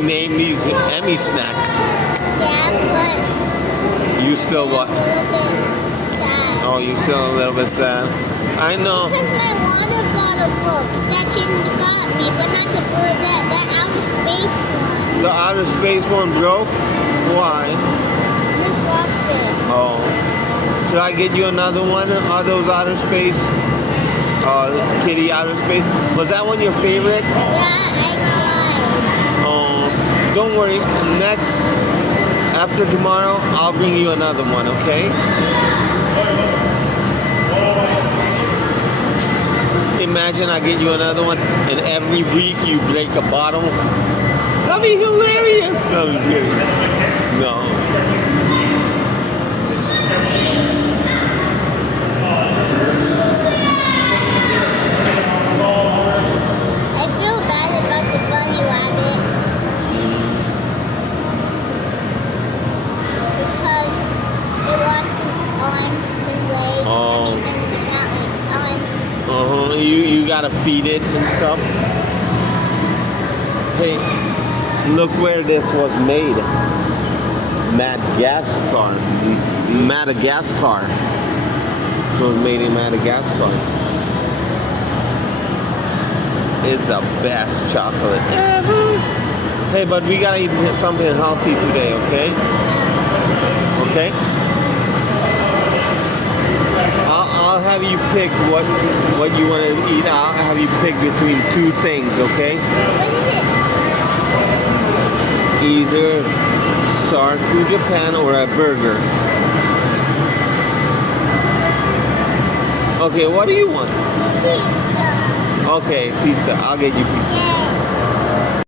rename these Emmy snacks. Yeah, but You still I'm what? a little bit sad. Oh, you still a little bit sad. I know. Because my water bottle broke. That you got me, but not the bird, that outer space one. The outer space one broke? Why? Just dropped it. Oh. Should I get you another one of those outer space? Kitty outer space? Was that one your favorite? Yeah, I cried. Oh. Don't worry. Next, after tomorrow, I'll bring you another one, okay? Imagine I get you another one, and every week you break a bottle. That'd be hilarious. I'm just kidding. No. I feel bad about the bunny rabbit because it lost its arms and legs. Oh. I mean, not its arms. Uh-huh. You gotta feed it and stuff. Hey, look where this was made. Madagascar. Madagascar. This was made in Madagascar. It's the best chocolate ever. Hey, but we gotta eat something healthy today, okay? Okay? I'll have you pick what you want to eat. I'll have you pick between two things, okay? What is it? Either Sarku Japan or a burger. Okay, what do you want? Pizza. Okay, pizza. I'll get you pizza. Yeah.